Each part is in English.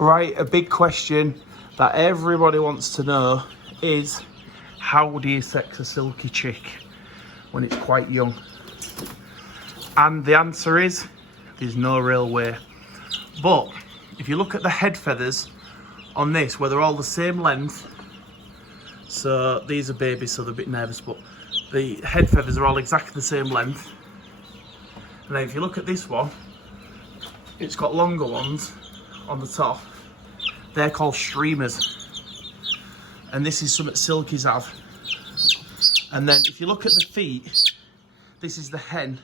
Right, a big question that everybody wants to know is, how do you sex a silky chick when it's quite young? And the answer is, there's no real way. But if you look at the head feathers on this, where they're all the same length, so these are babies, so they're a bit nervous, but the head feathers are all exactly the same length. And then if you look at this one, it's got longer ones on the top. They're called streamers. And this is something silkies have. And then if you look at the feet, this is the hen.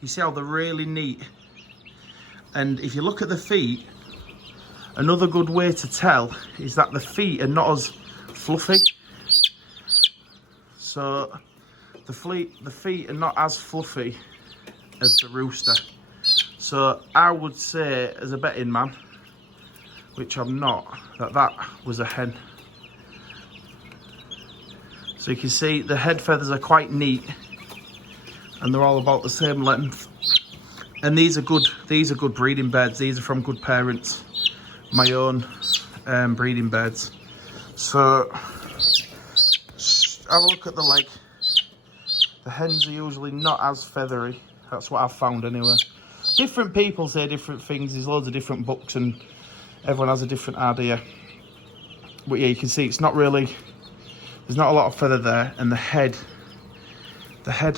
You see how they're really neat. And if you look at the feet, another good way to tell is that the feet are not as fluffy. So the feet are not as fluffy as the rooster. So I would say, as a betting man, which I'm not, that was a hen. So you can see the head feathers are quite neat, and they're all about the same length. And these are good breeding birds. These are from good parents, my own breeding birds. So have a look at the leg. The hens are usually not as feathery. That's what I've found anyway. Different people say different things. There's loads of different books and everyone has a different idea. But yeah, you can see it's not really, there's not a lot of feather there, and the head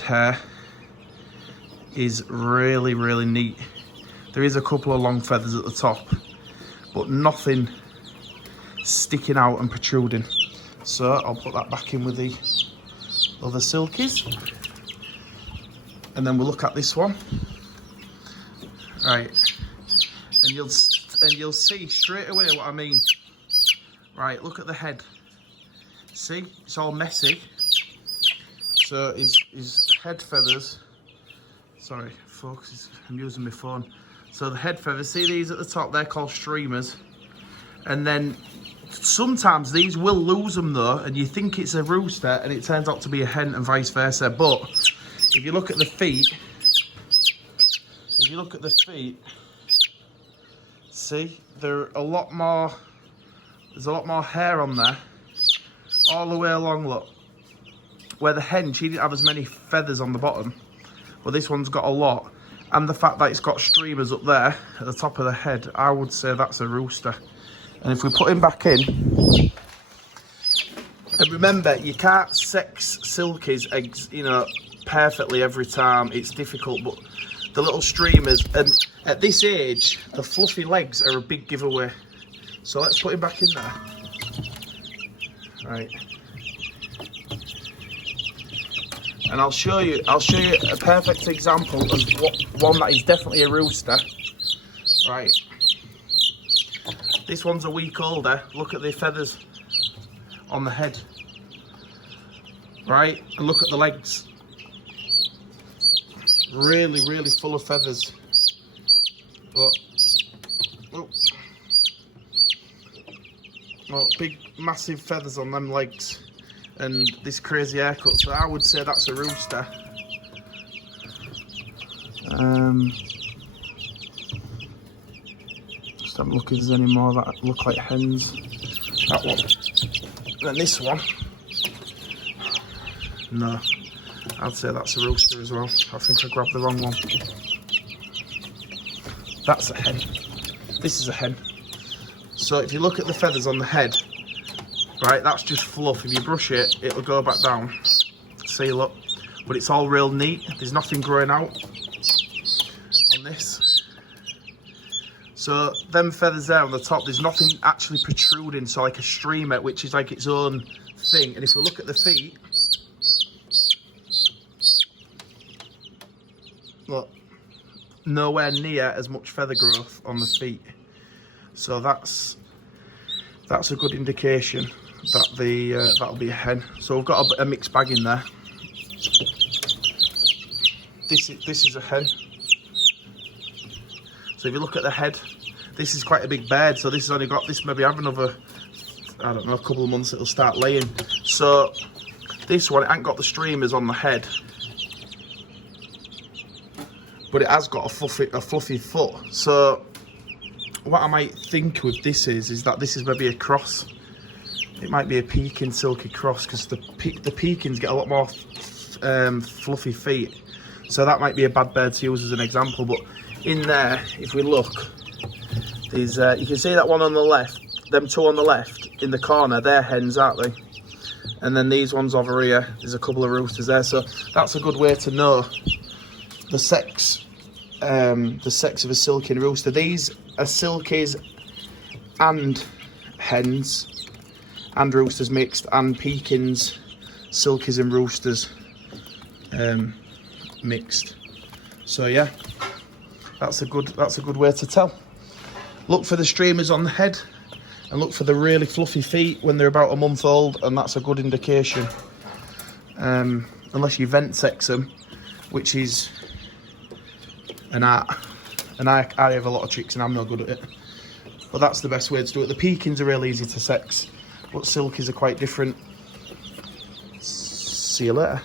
hair is really, really neat. There is a couple of long feathers at the top, but nothing sticking out and protruding. So I'll put that back in with the other silkies. And then we'll look at this one. Right. And you'll see straight away what I mean. Right, look at the head. See, it's all messy. So his head feathers, sorry folks, I'm using my phone. So the head feathers, see these at the top, they're called streamers. And then sometimes these will lose them though, and you think it's a rooster and it turns out to be a hen, and vice versa. But if you look at the feet, see, there's a lot more hair on there, all the way along, look. Where the hen, she didn't have as many feathers on the bottom, but this one's got a lot. And the fact that it's got streamers up there at the top of the head, I would say that's a rooster. And if we put him back in, and remember, you can't sex silkies, you know, perfectly every time. It's difficult, but the little streamers, and at this age, the fluffy legs are a big giveaway. So let's put him back in there. Right. And I'll show you a perfect example of one that is definitely a rooster. Right. This one's a week older. Look at the feathers on the head. Right, and look at the legs. Really, really full of feathers. But, well, big, massive feathers on them legs. And this crazy haircut. So I would say that's a rooster. Just have a look if there's any more that look like hens. That one. And then this one. No, I'd say that's a rooster as well. I think I grabbed the wrong one. That's a hen. This is a hen. So if you look at the feathers on the head, right, that's just fluff. If you brush it, it'll go back down. See, look. But it's all real neat. There's nothing growing out on this. So them feathers there on the top, there's nothing actually protruding. So like a streamer, which is like its own thing. And if we look at the feet, look, nowhere near as much feather growth on the feet. So that's a good indication that that'll be a hen. So we've got a mixed bag in there. This is a hen. So if you look at the head, this is quite a big bird. So this has only got, this maybe have another, I don't know, a couple of months it'll start laying. So this one, it ain't got the streamers on the head, but it has got a fluffy foot. So what I might think with this is that this is maybe a cross. It might be a Pekin silky cross, because the Pekins get a lot more fluffy feet. So that might be a bad bird to use as an example. But in there, if we look, there's you can see that one on the left, them two on the left in the corner, they're hens, aren't they? And then these ones over here, there's a couple of roosters there. So that's a good way to know the sex of a silky and rooster. These are silkies and hens and roosters mixed, and Pekins, silkies and roosters mixed. So yeah, that's a good way to tell. Look for the streamers on the head and look for the really fluffy feet when they're about a month old, and that's a good indication. Unless you vent sex them, which is an art, and I have a lot of chicks and I'm not good at it, but that's the best way to do it. The Pekins are real easy to sex, but silkies are quite different. See you later.